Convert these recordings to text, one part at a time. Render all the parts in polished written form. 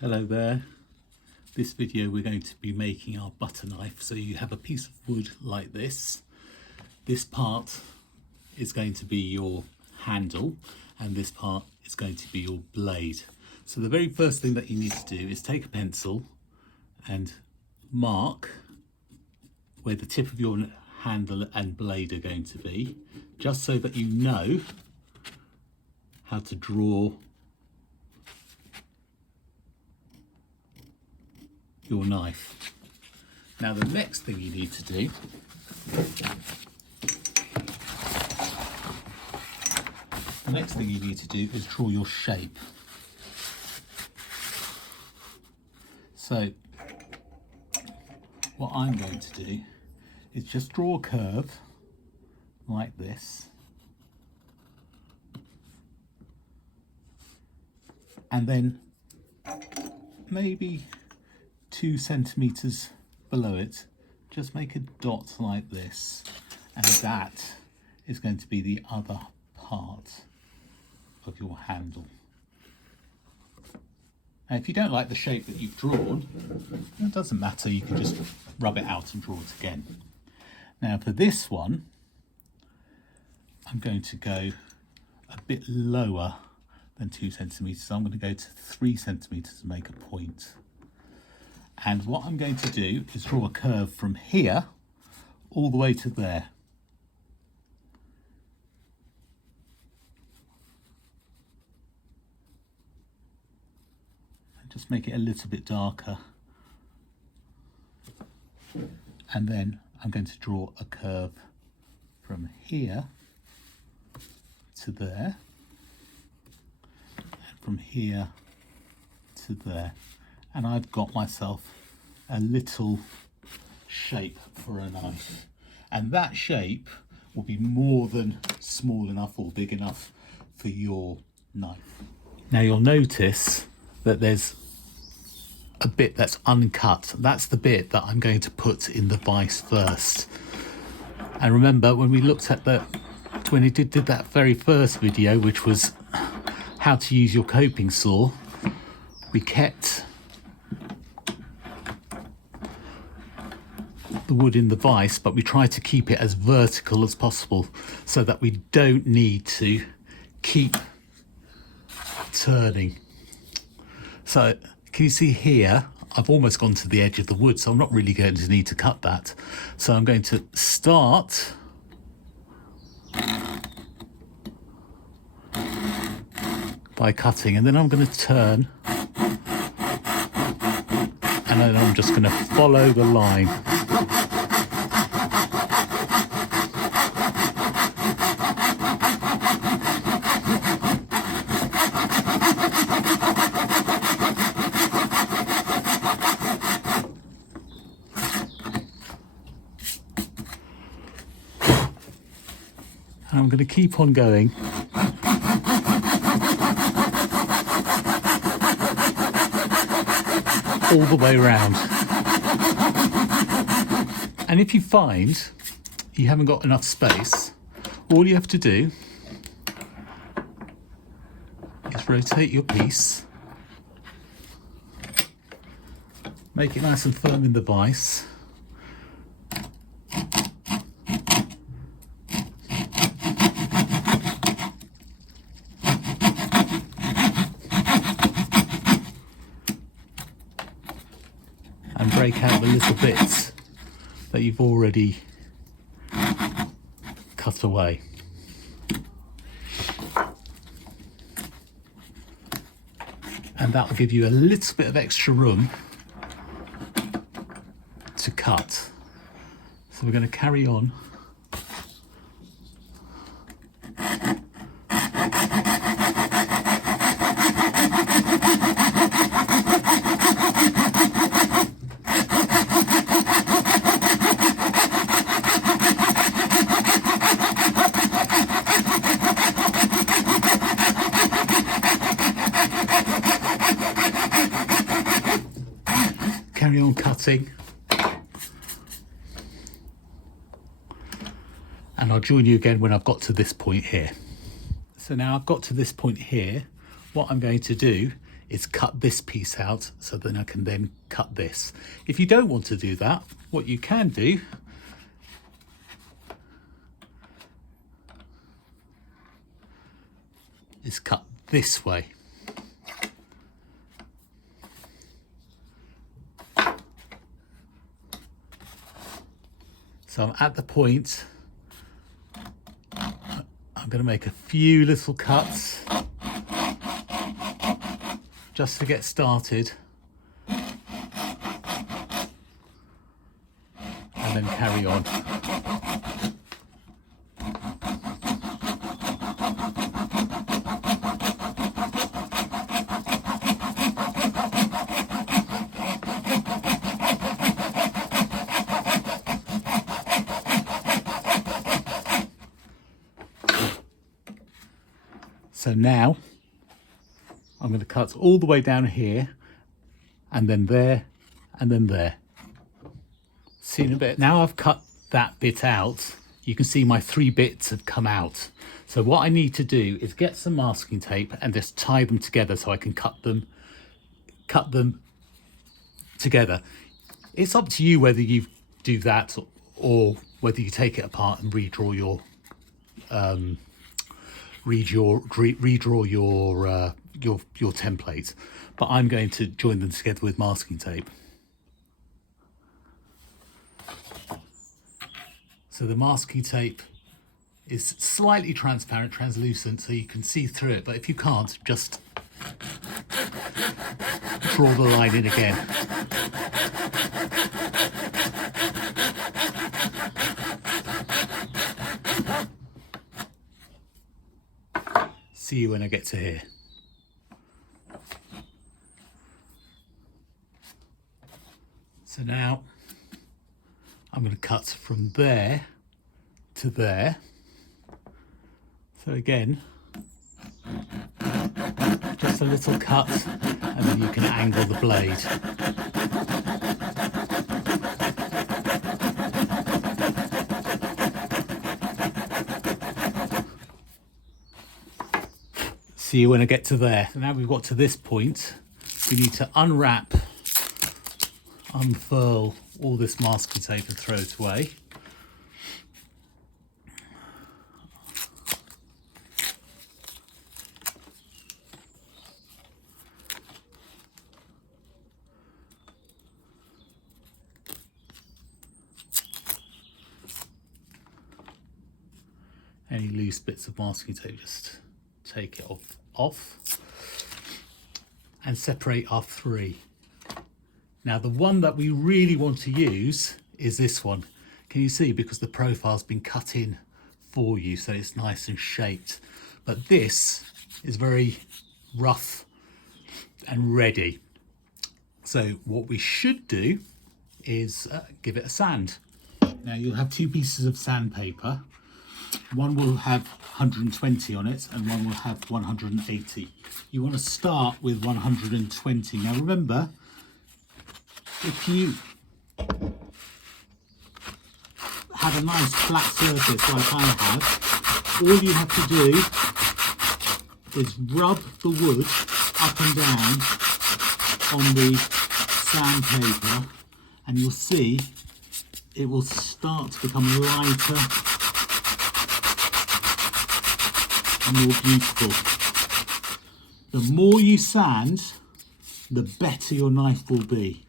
Hello there. This video we're going to be making our butter knife. So you have a piece of wood like this. This part is going to be your handle and this part is going to be your blade. So the very first thing that you need to do is take a pencil and mark where the tip of your handle and blade are going to be, just so that you know how to draw your knife. Now the next thing you need to do is draw your shape. So what I'm going to do is just draw a curve like this, and then maybe 2 centimeters below it, just make a dot like this, and that is going to be the other part of your handle. Now, if you don't like the shape that you've drawn, it doesn't matter, you can just rub it out and draw it again. Now for this one, I'm going to go a bit lower than 2 centimeters. I'm going to go to 3 centimeters to make a point. And what I'm going to do is draw a curve from here all the way to there. And just make it a little bit darker. And then I'm going to draw a curve from here to there, and from here to there. And I've got myself a little shape for a knife, and that shape will be more than small enough or big enough for your knife. Now you'll notice that there's a bit that's uncut. That's the bit that I'm going to put in the vise first. And remember, when we looked at when we did that very first video, which was how to use your coping saw, we kept the wood in the vise, but we try to keep it as vertical as possible so that we don't need to keep turning. So can you see here, I've almost gone to the edge of the wood, so I'm not really going to need to cut that. So I'm going to start by cutting, and then I'm going to turn, and then I'm just going to follow the line. And I'm going to keep on going all the way around. And if you find you haven't got enough space, all you have to do is rotate your piece, make it nice and firm in the vise, and break out the little bits that you've already cut away. And that will give you a little bit of extra room to cut. So we're going to carry on. Carry on cutting, and I'll join you again when I've got to this point here. So now I've got to this point here. What I'm going to do is cut this piece out, so then I can then cut this. If you don't want to do that, what you can do is cut this way. So I'm at the point, I'm going to make a few little cuts just to get started, and then carry on. So now I'm going to cut all the way down here, and then there, and then there. See in a bit. Now I've cut that bit out, you can see my 3 bits have come out. So what I need to do is get some masking tape and just tie them together so I can cut them together. It's up to you whether you do that or whether you take it apart and redraw your your template, but I'm going to join them together with masking tape. So the masking tape is slightly transparent, translucent, so you can see through it, but if you can't, just draw the line in again. See you when I get to here. So now I'm going to cut from there to there. So again, just a little cut, and then you can angle the blade. See you when I get to there. So now we've got to this point, we need to unfurl all this masking tape and throw it away. Any loose bits of masking tape, just take it off and separate our 3. Now the one that we really want to use is this one. Can you see? Because the profile's been cut in for you, so it's nice and shaped. But this is very rough and ready. So what we should do is give it a sand. Now you'll have 2 pieces of sandpaper. One will have 120 on it and one will have 180. You want to start with 120. Now remember, if you have a nice flat surface like I have, all you have to do is rub the wood up and down on the sandpaper, and you'll see it will start to become lighter and more beautiful. The more you sand, the better your knife will be.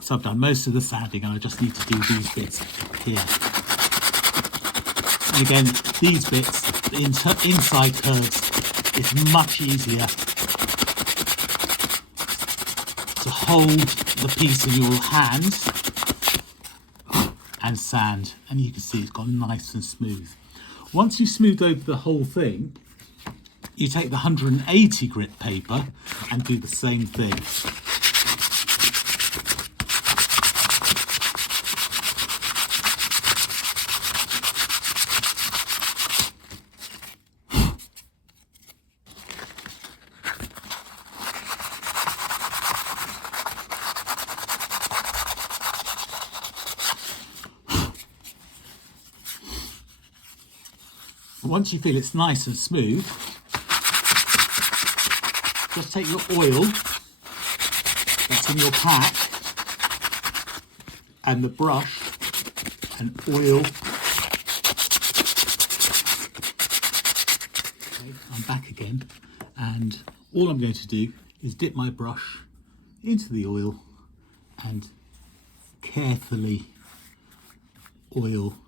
So I've done most of the sanding and I just need to do these bits here. And again, these bits, the inside curves, it's much easier to hold the piece in your hand and sand, and you can see it's gone nice and smooth. Once you've smoothed over the whole thing, you take the 180 grit paper and do the same thing. Once you feel it's nice and smooth, just take your oil that's in your pack and the brush and oil. Okay, I'm back again, and all I'm going to do is dip my brush into the oil and carefully oil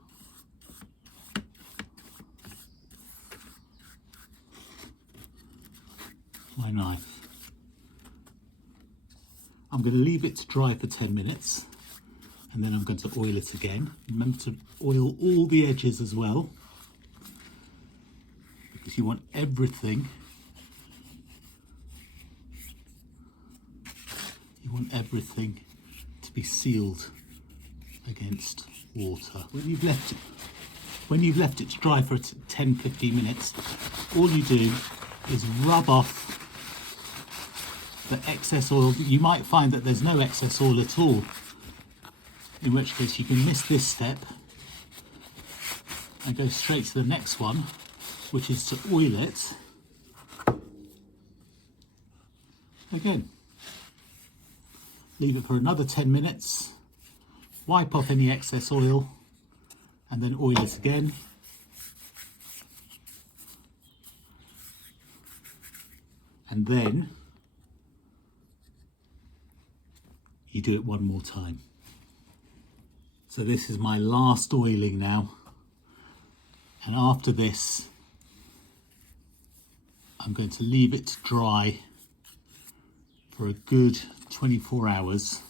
my knife. I'm going to leave it to dry for 10 minutes and then I'm going to oil it again. Remember to oil all the edges as well, because you want everything to be sealed against water. When you've left it to dry for 10-15 minutes, all you do is rub off the excess oil. You might find that there's no excess oil at all, in which case you can miss this step and go straight to the next one, which is to oil it again. Leave it for another 10 minutes, wipe off any excess oil, and then oil it again. And then you do it one more time. So this is my last oiling now. And after this, I'm going to leave it to dry for a good 24 hours.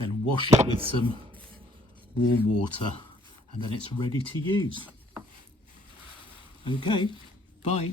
Then wash it with some warm water, and then it's ready to use. Okay, bye.